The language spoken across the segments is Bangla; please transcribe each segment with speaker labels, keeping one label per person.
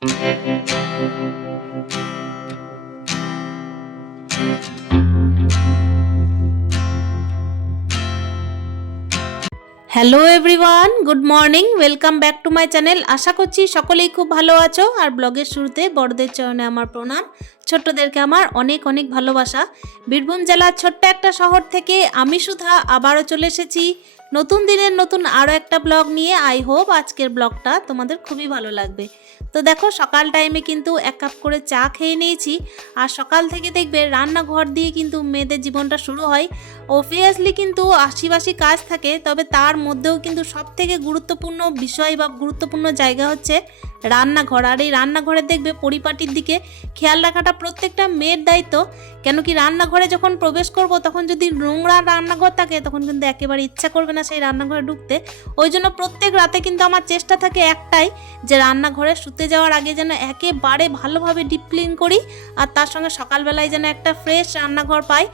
Speaker 1: Hello everyone good morning welcome back to my channel আশা করছি সকলেই খুব ভালো আছো। আর ব্লগের শুরুতে বড়দের চরণে আমার প্রণাম। ছোট্টদেরকে আমার অনেক অনেক ভালোবাসা। বীরভূম জেলার ছোট্ট একটা শহর থেকে আমি সুধা আবারও চলে এসেছি। নতুন দিনের নতুন আরও একটা ব্লগ নিয়ে। আই হোপ আজকের ব্লগটা তোমাদের খুবই ভালো লাগবে। তো দেখো, সকাল টাইমে কিন্তু এক কাপ করে চা খেয়ে নিয়েছি। আর সকাল থেকে দেখবে রান্নাঘর দিয়ে কিন্তু মেয়েদের জীবনটা শুরু হয়। অবভিয়াসলি কিন্তু আশিবাসি কাজ থাকে, তবে তার মধ্যেও কিন্তু সব থেকে গুরুত্বপূর্ণ বিষয় বা গুরুত্বপূর্ণ জায়গা হচ্ছে রান্নাঘর। আর এই রান্নাঘরে দেখবে পরিপাটির দিকে খেয়াল রাখাটা প্রত্যেকটা মেয়ের দায়িত্ব। কেন কি রান্নাঘরে যখন প্রবেশ করব, তখন যদি নোংরা রান্নাঘর থাকে, তখন কিন্তু একেবারে ইচ্ছা করবে না সেই রান্নাঘরে ঢুকতে। ওই জন্য প্রত্যেক রাতে কিন্তু আমার চেষ্টা থাকে একটাই যে রান্নাঘরে শুতে যাওয়ার আগে যেন একেবারে ভালোভাবে ডিপ ক্লিন করি, আর তার সঙ্গে সকালবেলায় যেন একটা ফ্রেশ রান্নাঘর পাই।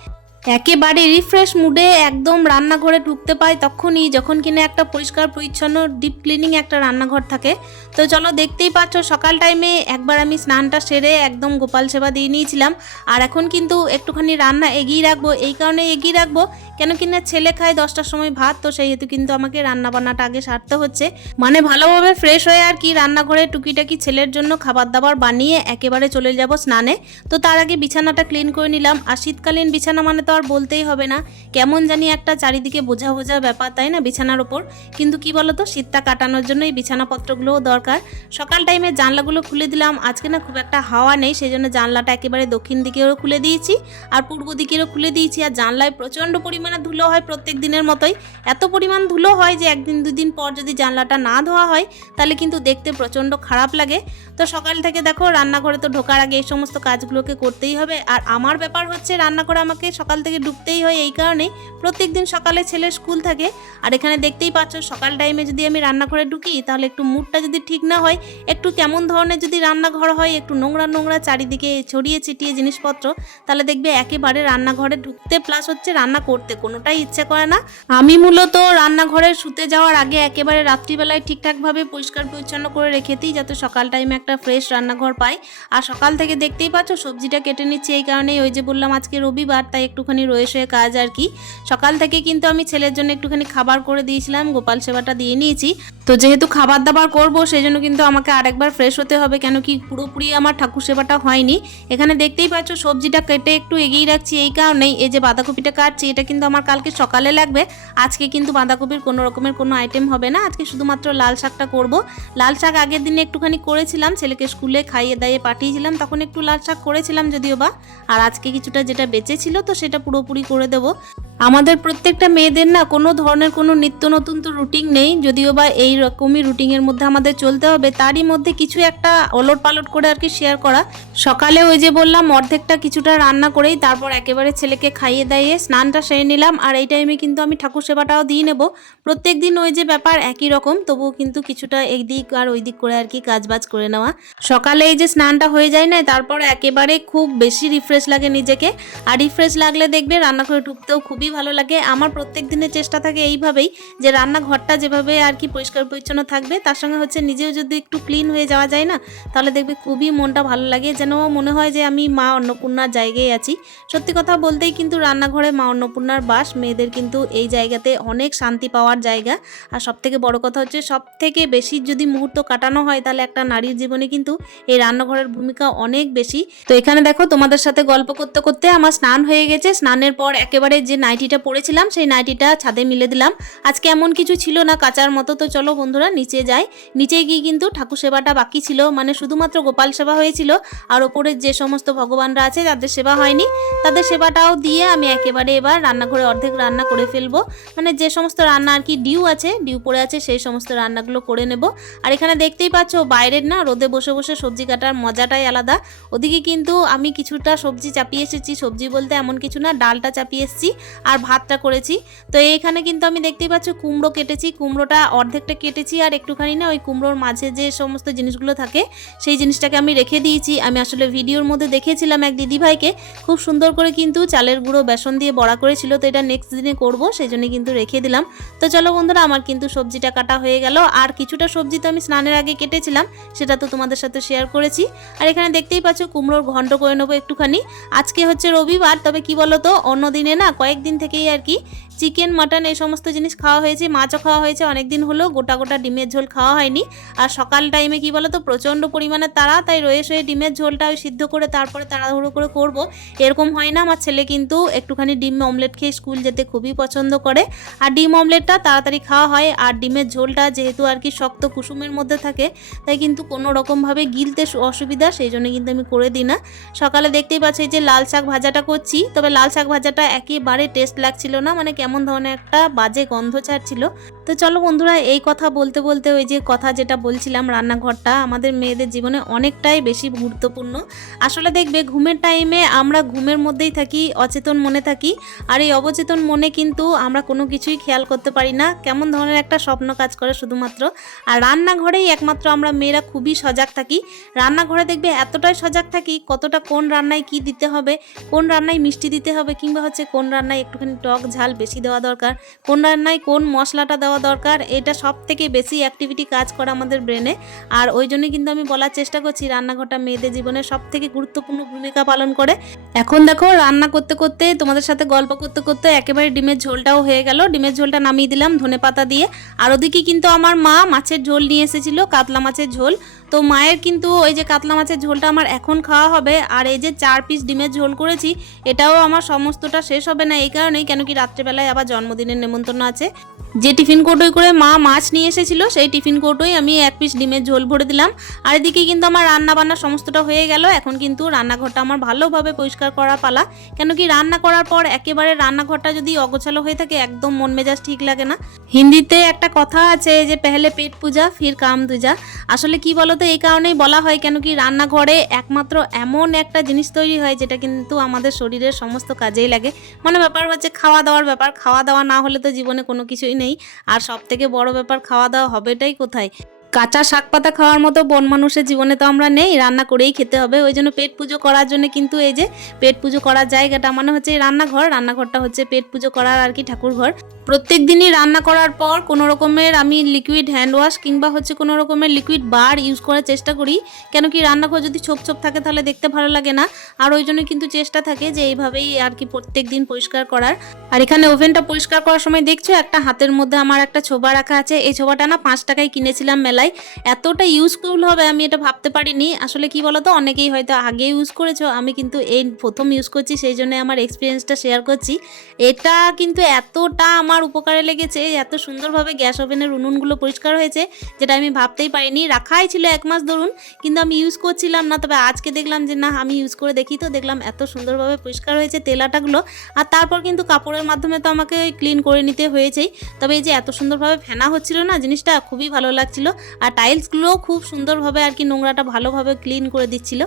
Speaker 1: একেবারে রিফ্রেশ মুডে একদম রান্নাঘরে ঢুকতে পাই, তখনই যখন কিনা একটা পরিষ্কার, পরিচ্ছন্ন ডিপ ক্লিনিং একটা রান্নাঘর থাকে। তো চলো দেখতেই পাচ্ছ, সকাল টাইমে একবার আমি স্নানটা সেরে একদম গোপাল সেবা দিয়ে নিয়েছিলাম। আর এখন কিন্তু একটুখানি রান্না এগিয়ে রাখব, এই কারণে এগিয়ে রাখব। কেন কি না ছেলে খায় দশটার সময় ভাত, তো সেই হেতু কিন্তু আমাকে রান্না বান্নাটা আগে সারতে হচ্ছে। মানে ভালোভাবে ফ্রেশ হয়ে আর কি রান্নাঘরে টুকিটাকি ছেলের জন্য খাবার দাবার বানিয়ে একেবারে চলে যাব স্নানে। তো তার আগে বিছানাটা ক্লিন করে নিলাম। আর শীতকালীন বিছানা মানে তো আর বলতেই হবে না। কেমন জানি একটা চারিদিকে বোঝা বোঝা ব্যাপার, তাই না, বিছানার ওপর? কিন্তু কি বলতো, শীতটা কাটানোর জন্য এই বিছানাপত্রগুলোও দরকার। সকাল টাইমে জানলাগুলো খুলে দিলাম। আজকে না খুব একটা হাওয়া নেই সেই জন্য জানলাটা একেবারে দক্ষিণ দিকেও খুলে দিয়েছি। আর পূর্ব দিকেরও খুলে দিয়েছি। আর জানলায় প্রচণ্ড পরিমাণে ধুলো হয় প্রত্যেক দিনের মতোই। এত পরিমাণ ধুলো হয় যে একদিন দুদিন পর যদি জানলাটা না ধোয়া হয়, তাহলে কিন্তু দেখতে প্রচণ্ড খারাপ লাগে। তো সকাল থেকে দেখো রান্নাঘরে তো ঢোকার আগে এই সমস্ত কাজগুলোকে করতেই হবে। আর আমার ব্যাপার হচ্ছে রান্নাঘরে আমাকে সকাল থেকে ঢুকতেই হয় এই কারণেই। প্রত্যেক দিন সকালে ছেলের স্কুল থাকে। আর এখানে দেখতেই পাচ্ছ সকাল টাইমে যদি আমি রান্নাঘরে ঢুকি, তাহলে একটু মুডটা যদি ঠিক না হয়, একটু কেমন ধরনের যদি রান্নাঘর হয়, একটু নোংরা নোংরা চারিদিকে ছড়িয়ে ছিটিয়ে জিনিসপত্র, তাহলে দেখবে একেবারে রান্নাঘরে ঢুকতে প্লাস হচ্ছে রান্না করতে কোনোটাই ইচ্ছা করে না। আমি মূলত রান্নাঘরে শুতে যাওয়ার আগে একেবারে রাত্রিবেলায় ঠিকঠাকভাবে পরিষ্কার পরিচ্ছন্ন করে রেখে দিই, যাতে সকাল টাইমে একটা ফ্রেশ রান্নাঘর পাই। আর সকাল থেকে দেখতেই পাচ্ছ, সবজিটা কেটে নিচ্ছি এই কারণেই। ওই যে বললাম, আজকে রবিবার, তাই একটুখানি রয়ে শয়ে কাজ আর কি। সকাল থেকে কিন্তু আমি ছেলের জন্য একটুখানি খাবার করে দিয়েছিলাম, গোপাল সেবাটা দিয়ে নিয়েছি। তো যেহেতু খাবার দাবার করব, সেই জন্য কিন্তু আমাকে আরেকবার ফ্রেশ হতে হবে, কেন কি পুরোপুরি আমার ঠাকুর সেবাটা হয়নি। এখানে দেখতেই পাচ্ছ, সবজিটা কেটে একটু এগিয়ে রাখছি এই কারণেই। এই যে বাঁধাকপিটা কাটছি, এটা কিন্তু আমার কালকে সকালে লাগবে। আজকে কিন্তু বাঁধাকপির কোনো রকমের কোনো আইটেম হবে না। আজকে শুধুমাত্র লাল শাকটা করব। লাল শাক আগের দিনে একটুখানি করেছিলাম, ছেলেকে স্কুলে খাইয়ে দাইয়ে পাঠিয়েছিলাম, তখন একটু লাল শাক করেছিলাম যদিও বা। আর আজকে কিছুটা যেটা বেঁচে ছিল তো সেটা পুরোপুরি করে দেবো। আমাদের প্রত্যেকটা মেয়েদের না কোনো ধরনের কোনো নিত্য নতুন তো রুটিন নেই, যদিও বা এই রকমই রুটিনের মধ্যে আমাদের চলতে হবে, তারই মধ্যে কিছু একটা ওলট পালট করে আর কি শেয়ার করা। সকালে ওই যে বললাম, অর্ধেকটা কিছুটা রান্না করেই তারপর একেবারে ছেলেকে খাইয়ে দাইয়ে স্নানটা সেরে নিলাম, আর এই টাইমে কিন্তু আমি ঠাকুর সেবাটাও দিয়ে নেব। প্রত্যেক দিন ওই যে ব্যাপার একই রকম, তবুও কিন্তু কিছুটা এই দিক আর ওই দিক করে আর কি কাজবাজ করে নেওয়া। সকালে এই যে স্নানটা হয়ে যায় না, তারপর একেবারে খুব বেশি রিফ্রেশ লাগে নিজেকে, আর রিফ্রেশ লাগলে দেখবে রান্নাঘরে ঢুকতেও খুবই ভালো লাগে। আমার প্রত্যেক দিনের চেষ্টা থাকে এইভাবেই যে রান্নাঘরটা যেভাবে আর কি পরিষ্কার পরিচ্ছন্ন থাকবে, তার সঙ্গে হচ্ছে নিজেও যদি একটু ক্লিন হয়ে যাওয়া যায় না, তাহলে দেখবে খুবই মনটা ভালো লাগে। যেন মনে হয় যে আমি মা অন্নপূর্ণার জায়গায় আছি। সত্যি কথা বলতেই কিন্তু রান্নাঘরে মা অন্নপূর্ণার বাস, মেয়েদের কিন্তু এই জায়গাতে অনেক শান্তি পাওয়ার জায়গা। আর সব থেকে বড় কথা হচ্ছে সব থেকে বেশি যদি মুহূর্ত কাটানো হয়, তাহলে একটা নারীর জীবনে কিন্তু এই রান্নাঘরের ভূমিকা অনেক বেশি। তো এখানে দেখো তোমাদের সাথে গল্প করতে করতে আমার স্নান হয়ে গেছে। স্নানের পর একেবারে যে নাইটিটা পরেছিলাম, সেই নাইটিটা ছাদে মিলে দিলাম। আজকে এমন কিছু ছিল না, কাচার মতো, তো চলো বন্ধুরা নিচে যাই। নিচে গিয়ে কিন্তু ঠাকুর সেবাটা বাকি ছিল মানে শুধুমাত্র গোপাল সেবা হয়েছিল। আর ওপরের যে সমস্ত ভগবানরা আছে, তাদের সেবা হয়নি। তাদের সেবাটাও দিয়ে আমি একেবারে এবার রান্নাঘরে অর্ধেক রান্না করে ফেলব। মানে যে সমস্ত রান্না আর কি ডিউ আছে, ডিউ পড়ে আছে, সেই সমস্ত রান্নাগুলো করে নেব। আর এখানে দেখতেই পাচ্ছ, বাইরের না রোদে বসে বসে সবজি কাটার মজাটাই আলাদা। ওদিকে কিন্তু আমি কিছুটা সবজি চাপিয়ে এসেছি। সবজি বলতে এমন কিছু না, ডালটা চাপিয়ে এসেছি। আর ভাতটা করেছি। তো এইখানে কিন্তু আমি দেখতেই পাচ্ছ কুমড়ো কেটেছি। কুমড়োটা অর্ধেকটা কেটেছি আর একটুখানি না ওই কুমড়োর মাঝে যে সমস্ত জিনিসগুলো থাকে, সেই জিনিসটাকে আমি রেখে দিয়েছি। আমি আসলে ভিডিওর মধ্যে দেখেছিলাম এক দিদিভাইকে। খুব সুন্দর করে কিন্তু চালের গুঁড়ো বেসন দিয়ে বড়া করেছিল, তো এটা নেক্সট দিনে করব, সেই জন্য কিন্তু রেখে দিলাম। তো চলো বন্ধুরা, আমার কিন্তু সবজিটা কাটা হয়ে গেল। আর কিছুটা সবজি তো আমি স্নানের আগে কেটেছিলাম, সেটা তো তোমাদের সাথে শেয়ার করেছি। আর এখানে দেখতেই পাচ্ছ কুমড়োর ঘন্ট করে নেব একটুখানি। আজকে হচ্ছে রবিবার, তবে কি বলো তো অন্য দিনে না কয়েকদিন থেকেই আর কি চিকেন মাটন এই সমস্ত জিনিস খাওয়া হয়েছে, মাছও খাওয়া হয়েছে, অনেক দিন হলো গোটা গোটা ডিমের ঝোল খাওয়া হয়নি। আর সকাল টাইমে কি বলো তো প্রচণ্ড পরিমাণে তারা তাই রয়ে শয়ে ডিমের ঝোলটা ওই সিদ্ধ করে তারপরে তাড়াহুড়ো করে করব। এরকম হয় না, আমার ছেলে কিন্তু একটুখানি ডিম অমলেট খেয়ে স্কুল যেতে খুবই পছন্দ করে। আর ডিম অমলেটটা তাড়াতাড়ি খাওয়া হয়, আর ডিমের ঝোলটা যেহেতু আর কি শক্ত কুসুমের মধ্যে থাকে, তাই কিন্তু কোনো রকমভাবে গিলতে অসুবিধা, সেই জন্য কিন্তু আমি করে দিই না। সকালে দেখতেই পাচ্ছি যে লাল শাক ভাজাটা করছি, তবে লাল শাক ভাজাটা একেবারে টেস্ট লাগছিল না মানে কেমন ধরনের একটা বাজে গন্ধ ছাড়ছিল। তো চলো বন্ধুরা, এই কথা বলতে বলতে ওই যে কথা যেটা বলছিলাম, রান্নাঘরটা আমাদের মেয়েদের জীবনে অনেকটাই বেশি গুরুত্বপূর্ণ। আসলে দেখবে ঘুমের টাইমে আমরা ঘুমের মধ্যেই থাকি, অচেতন মনে থাকি, আর এই অবচেতন মনে কিন্তু আমরা কোনো কিছুই খেয়াল করতে পারি না। কেমন ধরনের একটা স্বপ্ন কাজ করে শুধুমাত্র। আর রান্নাঘরেই একমাত্র আমরা মেয়েরা খুবই সজাগ থাকি। রান্নাঘরে দেখবে এতটাই সজাগ থাকি, কতটা কোন রান্নায় কি দিতে হবে, কোন রান্নায় মিষ্টি দিতে হবে, কিংবা হচ্ছে কোন রান্নায় একটুখানি টক ঝাল বেশি দেওয়া দরকার, কোন রান্নায় কোন মশলাটা দেওয়া দরকার। এটা সব থেকে বেশি অ্যাক্টিভিটি কাজ করে আমাদের ব্রেনে আর ওই জন্যই কিন্তু আমি বলার চেষ্টা করছি, রান্নাঘরটা মেয়েদের জীবনে সব থেকে গুরুত্বপূর্ণ ভূমিকা পালন করে। এখন দেখো, রান্না করতে করতে, তোমাদের সাথে গল্প করতে করতে একেবারে ডিমের ঝোলটাও হয়ে গেল। ডিমের ঝোলটা নামিয়ে দিলাম ধনে পাতা দিয়ে। আর ওদিকে কিন্তু আমার মা মাছের ঝোল নিয়ে এসেছিল, কাতলা মাছের ঝোল। তো মায়ের কিন্তু ওই যে কাতলা মাছের ঝোলটা আমার এখন খাওয়া হবে। আর এই যে চার পিস ডিমের ঝোল করেছি, এটাও আমার সমস্তটা শেষ হবে না এই কারণেই, কেন কি রাত্রেবেলায় আবার জন্মদিনের নেমন্তন্ন আছে। যে টিফিন কৌটোয় করে মা মাছ নিয়ে এসেছিল, সেই টিফিন কৌটোয় আমি এক পিস ডিমের ঝোল ভরে দিলাম। আর এদিকে কিন্তু আমার রান্না বান্না সমস্তটা হয়ে গেল। এখন কিন্তু রান্নাঘরটা আমার ভালোভাবে পরিষ্কার করা পালা। কেন কি রান্না করার পর একেবারে রান্নাঘরটা যদি অগোছালো হয়ে থাকে, একদম মন মেজাজ ঠিক লাগে না। হিন্দিতে একটা কথা আছে যে, পেহলে পেট পূজা, ফির কাম দুজা। আসলে কি বলতো, এই কারণেই বলা হয় কেন কি রান্নাঘরে একমাত্র এমন একটা জিনিস তৈরি হয়, যেটা কিন্তু আমাদের শরীরের সমস্ত কাজেই লাগে। মানে ব্যাপার হচ্ছে খাওয়া দাওয়ার ব্যাপার, খাওয়া দাওয়া না হলে তো জীবনে কোনো কিছুই নেই। আর সব থেকে বড় ব্যাপার খাওয়া দাওয়া হবেটাই কোথায়? কাঁচা শাক পাতা খাওয়ার মতো বন মানুষের জীবনে তো আমরা নেই, রান্না করেই খেতে হবে। ওই জন্য পেট পুজো করার জন্য কিন্তু এই যে পেট পুজো করার জায়গাটা মানে হচ্ছে রান্নাঘর। রান্নাঘরটা হচ্ছে পেট পুজো করার আর কি ঠাকুর ঘর প্রত্যেক দিনই রান্না করার পর কোনো রকমের আমি লিকুইড হ্যান্ড ওয়াশ কিংবা হচ্ছে কোনো রকমের লিকুইড বার ইউজ করার চেষ্টা করি। কেন কি রান্নাঘর যদি ছোপ ছোপ থাকে তাহলে দেখতে ভালো লাগে না। আর ওই জন্য কিন্তু চেষ্টা থাকে যে এইভাবেই আর কি প্রত্যেক দিন পরিষ্কার করার। আর এখানে ওভেনটা পরিষ্কার করার সময় দেখছ একটা হাতের মধ্যে আমার একটা ছোবা রাখা আছে। এই ছোবাটা না পাঁচ টাকায় কিনেছিলাম মেলায়। এতটা ইউজফুল হবে আমি এটা ভাবতে পারিনি। আসলে কি বলতো? অনেকেই হয়তো আগে ইউজ করেছ, আমি কিন্তু এই প্রথম ইউজ করছি, সেই জন্য আমার এক্সপিরিয়েন্সটা শেয়ার করছি। এটা কিন্তু এতটা আমার উপকারে লেগেছে, এত সুন্দরভাবে গ্যাস ওভেনের উনুনগুলো পরিষ্কার হয়েছে, যেটা আমি ভাবতেই পারিনি। রাখাই ছিল এক মাস ধরুন, কিন্তু আমি ইউজ করছিলাম না। তবে আজকে দেখলাম যে, না, আমি ইউজ করে দেখি তো। দেখলাম এত সুন্দরভাবে পরিষ্কার হয়েছে তেলাটাগুলো। আর তারপর কিন্তু কাপড়ের মাধ্যমে তো আমাকে ক্লিন করে নিতে হয়েছেই। তবে এই যে এত সুন্দরভাবে ফেনা হচ্ছিল না, জিনিসটা খুবই ভালো লাগছিল। আর টাইলসগুলোও খুব সুন্দরভাবে আর কি নোংরাটা ভালোভাবে ক্লিন করে দিচ্ছিল।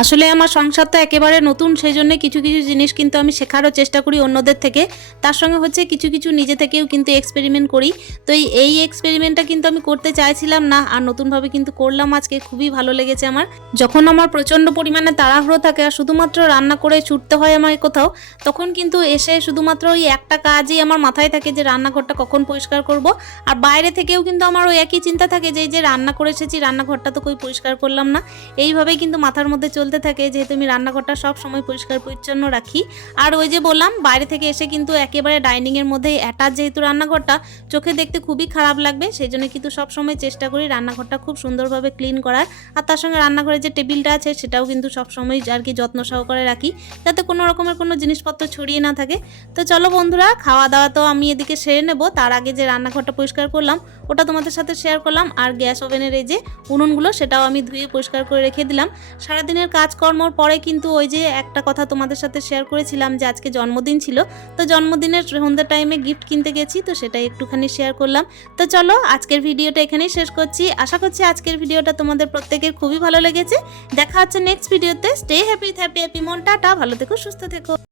Speaker 1: আসলে আমার সংসারটা একেবারে নতুন, সেই জন্য কিছু কিছু জিনিস কিন্তু আমি শেখারও চেষ্টা করি অন্যদের থেকে। তার সঙ্গে হচ্ছে কিছু কিছু নিজে থেকেও কিন্তু এক্সপেরিমেন্ট করি। তো এই এক্সপেরিমেন্টটা কিন্তু আমি করতে চাইছিলাম না, আর নতুনভাবে কিন্তু করলাম। আজকে খুবই ভালো লেগেছে আমার। যখন আমার প্রচণ্ড পরিমাণে তাড়াহুড়ো থাকে আর শুধুমাত্র রান্না করে ছুটতে হয় আমায় কোথাও, তখন কিন্তু এসে শুধুমাত্র ওই একটা কাজই আমার মাথায় থাকে যে রান্নাঘরটা কখন পরিষ্কার করব। আর বাইরে থেকেও কিন্তু আমার ওই একই চিন্তা থাকে যে যে রান্না করে এসেছি, রান্নাঘরটা তো কই পরিষ্কার করলাম না। এইভাবেই কিন্তু মাথার মধ্যে চলতে থাকে যেহেতু আমি রান্নাঘরটা সব সময় পরিষ্কার পরিচ্ছন্ন রাখি। আর ওই যে বললাম, বাইরে থেকে এসে কিন্তু একেবারে ডাইনিংয়ের মধ্যে অ্যাটাচ যেহেতু রান্নাঘরটা, চোখে দেখতে খুবই খারাপ লাগবে সেই জন্য কিন্তু সব সময় চেষ্টা করি রান্নাঘরটা খুব সুন্দরভাবে ক্লিন করার। আর তার সঙ্গে রান্নাঘরের যে টেবিলটা আছে, সেটাও কিন্তু সব সময় আর কি যত্ন সহকারে রাখি, যাতে কোনো রকমের কোনো জিনিসপত্র ছড়িয়ে না থাকে। তো চলো বন্ধুরা খাওয়া দাওয়া তো আমি এদিকে সেরে নেব। তার আগে যে রান্নাঘরটা পরিষ্কার করলাম, ওটা তোমাদের সাথে শেয়ার করলাম। আর গ্যাস ওভেনের এই যে উনুনগুলো, সেটাও আমি ধুয়ে পরিষ্কার করে রেখে দিলাম। সারাদিনের কাজকর্মর পরে কিন্তু ওই যে একটা কথা তোমাদের সাথে শেয়ার করেছিলাম যে আজকে জন্মদিন ছিল। তো জন্মদিনের সন্ধ্যা টাইমে গিফট কিনতে গেছি, তো সেটাই একটুখানি শেয়ার করলাম। তো চলো আজকের ভিডিওটা এখানেই শেষ করছি। আশা করছি আজকের ভিডিওটা তোমাদের প্রত্যেকের খুবই ভালো লেগেছে। দেখা হচ্ছে নেক্সট ভিডিওতে স্টে হ্যাপি হ্যাপি হ্যাপি মন। টাটা। ভালো থেকো, সুস্থ থেকো।